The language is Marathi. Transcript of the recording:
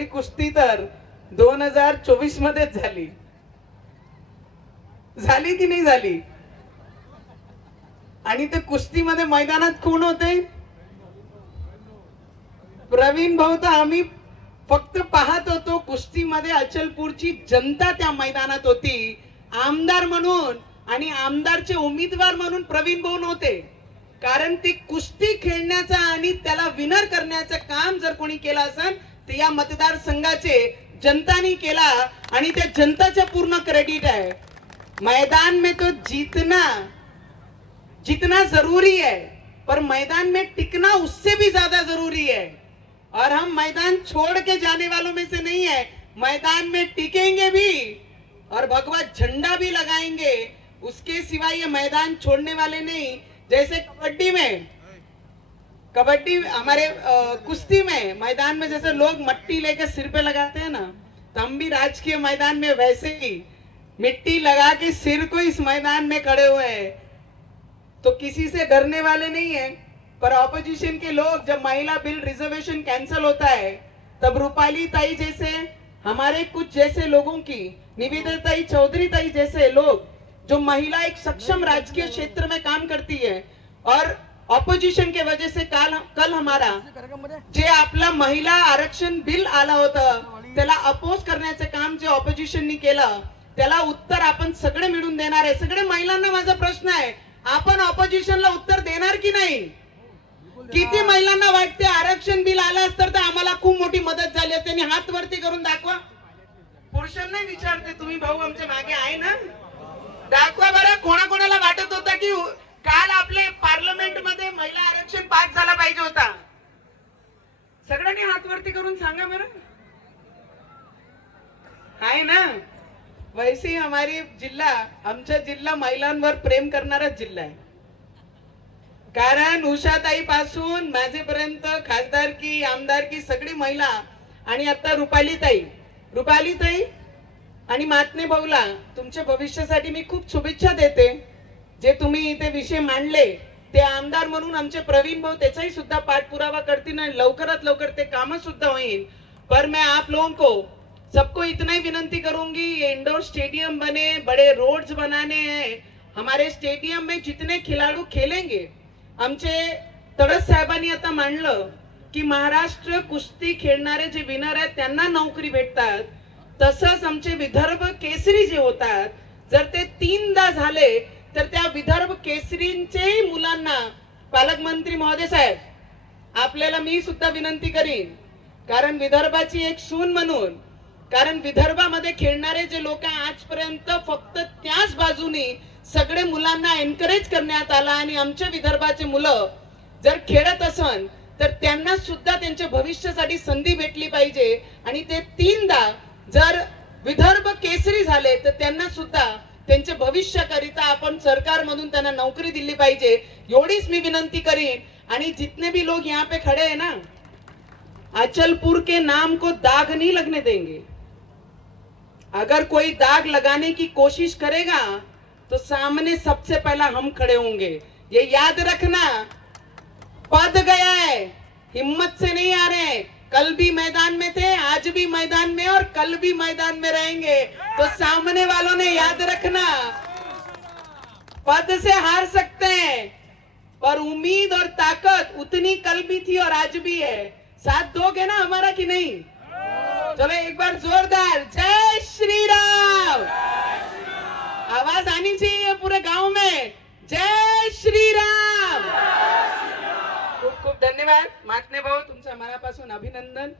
खरी कुस्ती तर 2024 मध्येच झाली की नाही झाली? आणि ते कुस्तीमध्ये मैदानात कोण होते? प्रवीण भाऊ. तर आम्ही फक्त पाहत होतो. कुस्तीमध्ये अचलपूरची जनता त्या मैदानात होती. आमदार म्हणून आणि आमदारचे उमेदवार म्हणून प्रवीण भाऊ नव्हते. कारण ती कुस्ती खेळण्याचा आणि त्याला विनर करण्याचं काम जर कोणी केलं असेल तर या मतदारसंघाचे जनतानी केला आणि त्या जनताचं पूर्ण क्रेडिट है. मैदान में तो जीतना जरूरी है, पर मैदान में टिकना उससे भी ज्यादा जरूरी है. और हम मैदान छोड़ के जाने वालों में से नहीं है. मैदान में टिकेंगे भी और भगवा झंडा भी लगाएंगे. उसके सिवाय ये मैदान छोड़ने वाले नहीं. जैसे कबड्डी हमारे कुश्ती में मैदान में जैसे लोग मट्टी लेकर सिर पे लगाते हैं ना, तो हम भी राजकीय मैदान में वैसे ही मिट्टी लगा के सिर को इस मैदान में खड़े हुए हैं. तो किसी से डरने वाले नहीं है. पर ऑपोजिशन के लोग, जब महिला बिल रिजर्वेशन कैंसिल होता है तब रूपाली ताई जैसे, हमारे कुछ जैसे लोगों की, निवेदिता ताई, चौधरी ताई जैसे लोग, जो महिला एक सक्षम राजकीय क्षेत्र में काम करती है, और ऑपोजिशन के वजह से कल हमारा जे आपला महिला आरक्षण बिल आला होतं त्याला अपोज करण्याचं काम जे ऑपोजिशननी केलं त्याला उत्तर आपण सगळे मिळून देणार आहे. सगळे महिलांना माझा प्रश्न आहे, आपण ऑपोजिशनला उत्तर देणार की नाही? किती महिलांना वाटते आरक्षण बिल आलं असतं तर आम्हाला खूप मोठी मदत झाली असते? त्यांनी हात वरती करून दाखवा. पुरुषांना विचारते, तुम्ही भाऊ आमच्या मागे आहे ना? दाखवा बरं. कोणाकोणाला वाटत होता की काल आपले पार्लमेंट मध्ये महिला आरक्षण पास झाला पाहिजे होता? सगळ्यांनी हात वरती करून सांगा बरं. आहे ना? वैसे ही हमारी जिल्हा, आमचा जिल्हा महिलांवर प्रेम करणारा जिल्हा आहे. कारण उषाताई पासून माझेपर्यंत खासदारकी, आमदारकी सगळी महिला, आणि आता रुपाली ताई आणि मातने भाऊला तुमच्या भविष्यासाठी मी खूप शुभेच्छा देते. जे तुम्ही इथे विषय मांडले ते आमदार म्हणून आमचे प्रवीण भाऊ त्याचाही सुद्धा पाठपुरावा करतील आणि लवकरात लवकर ते काम सुद्धा होईल. पर मैं आप लोगों को सबको इतना ही विनंती करूंगी, इंडोर स्टेडियम बने, बड़े रोड्स बनाने हैं. हमारे स्टेडियम में जितने खिलाड़ू खेलेंगे, आमचे तडस साहेबांनी आता मांडलं की महाराष्ट्र कुस्ती खेळणारे जे विनर आहेत त्यांना नोकरी भेटतात. तसंच आमचे विदर्भ केसरी जे होतात, जर ते 3दा झाले तर त्या विदर्भ केसरींच्याही मुलांना, पालकमंत्री महोदय साहेब, आपल्याला मी सुद्धा विनंती करीन, कारण विदर्भाची एक सून म्हणून, कारण विदर्भामध्ये खेळणारे जे लोक आजपर्यंत फक्त त्याच बाजूनी सगळे मुलांना एनकरेज करण्यात आला, आणि आमच्या विदर्भाचे मुलं जर खेळत असन तर त्यांना सुद्धा त्यांच्या भविष्यासाठी संधी भेटली पाहिजे. आणि ते 3दा जर विदर्भ केसरी झाले तर त्यांना सुद्धा त्यांच्या भविष्याकरिता आपण सरकारमधून त्यांना नोकरी दिली पाहिजे, एवढीच मी विनंती करीन. आणि जितने भी लोग यहाँ पे खड़े हैं ना, अचलपुर के नाम को दाग नहीं लगने देंगे. अगर कोई दाग लगाने की कोशिश करेगा तो सामने सबसे पहला हम खड़े होंगे. ये याद रखना. पद गया है, हिम्मत से नहीं आ रहे. कल भी मैदान में थे, आज भी मैदान में और कल भी मैदान में रहेंगे. तो सामने वालों ने याद रखना, पद से हार सकते हैं पर उम्मीद और ताकत उतनी कल भी थी और आज भी है. साथ दोगे ना हमारा कि नहीं? चलो एक बार जोरदार जय श्री राम. आवाज आनी चाहिए पूरे गांव में. जय श्री राम. खूप खूप धन्यवाद. मातने भाऊ, तुमचं मनापासून अभिनंदन.